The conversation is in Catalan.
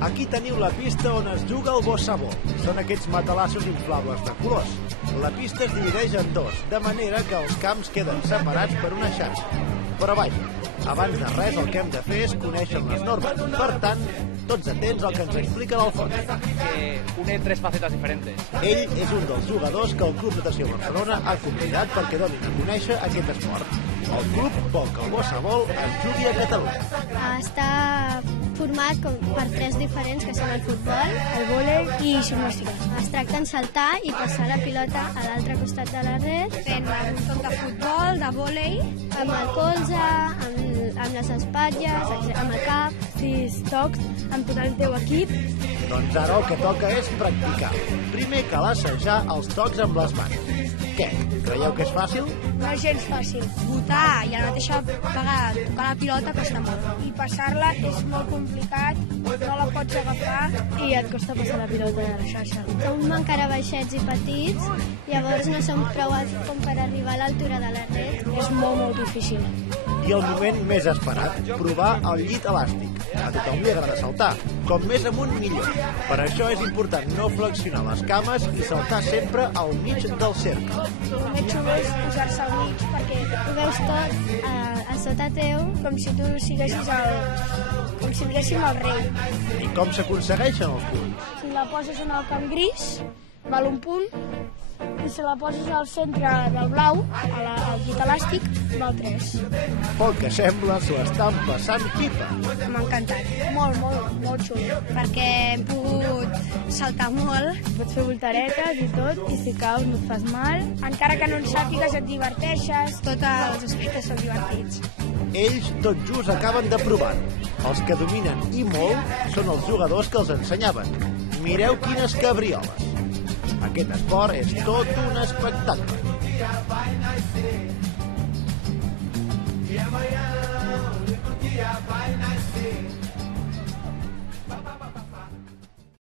Aquí teniu la pista on es juga al bossabol. Són aquests matalassos inflables de colors. La pista es divideix en dos, de manera que els camps queden separats per una xarxa. Però vaja, abans de res el que hem de fer és conèixer les normes. Per tant, tots atents al que ens explica l'Alfons. Que une tres facetas diferentes. Ell és un dels jugadors que el Club Natació Barcelona ha convidat perquè donin a conèixer aquest esport. El club vol que el bossabol es jugui a Catalunya. Està format per tres diferents, que són el futbol, el vòlei i gimnàstica. Es tracta de saltar i passar la pilota a l'altre costat de la red, fent un toc de futbol, de vòlei, amb el colze, amb les espatlles, amb el cap. 6 tocs amb tot el teu equip. Doncs ara el que toca és practicar. Primer cal assajar els tocs amb les mans. Què? Creieu que és fàcil? No és gens fàcil. Botar i a la mateixa vegada tocar la pilota costa molt. I passar-la és molt complicat, no la pots agafar i et costa passar la pilota de la xarxa. Som encara baixets i petits, llavors no som prou alts com per arribar a l'altura de la red. És molt difícil. I el moment més esperat, provar el llit elàstic. A tothom li agrada saltar, com més amunt millor. Per això és important no flexionar les cames i saltar sempre al mig del cercle. El més xulo és posar-se al mig perquè Ho veus tot a sota teu, com si tu siguessis com si diguéssim el rei. I com s'aconsegueixen els punts? Si la poses en el camp gris, val un punt, i si la poses al centre del blau, al llit elàstic, val 3. Pel que sembla, s'ho estan passant pipa. M'ha encantat. Molt xulo. Perquè hem pogut saltar molt. Pots fer voltaretes i tot, i si caus no et fas mal. Encara que no en sàpigues, et diverteixes. Tots els aspectes són divertits. Ells tot just acaben de provar-ho. Els que dominen i molt són els jugadors que els ensenyaven. Mireu quines cabrioles. Aquest esport és tot un espectacle.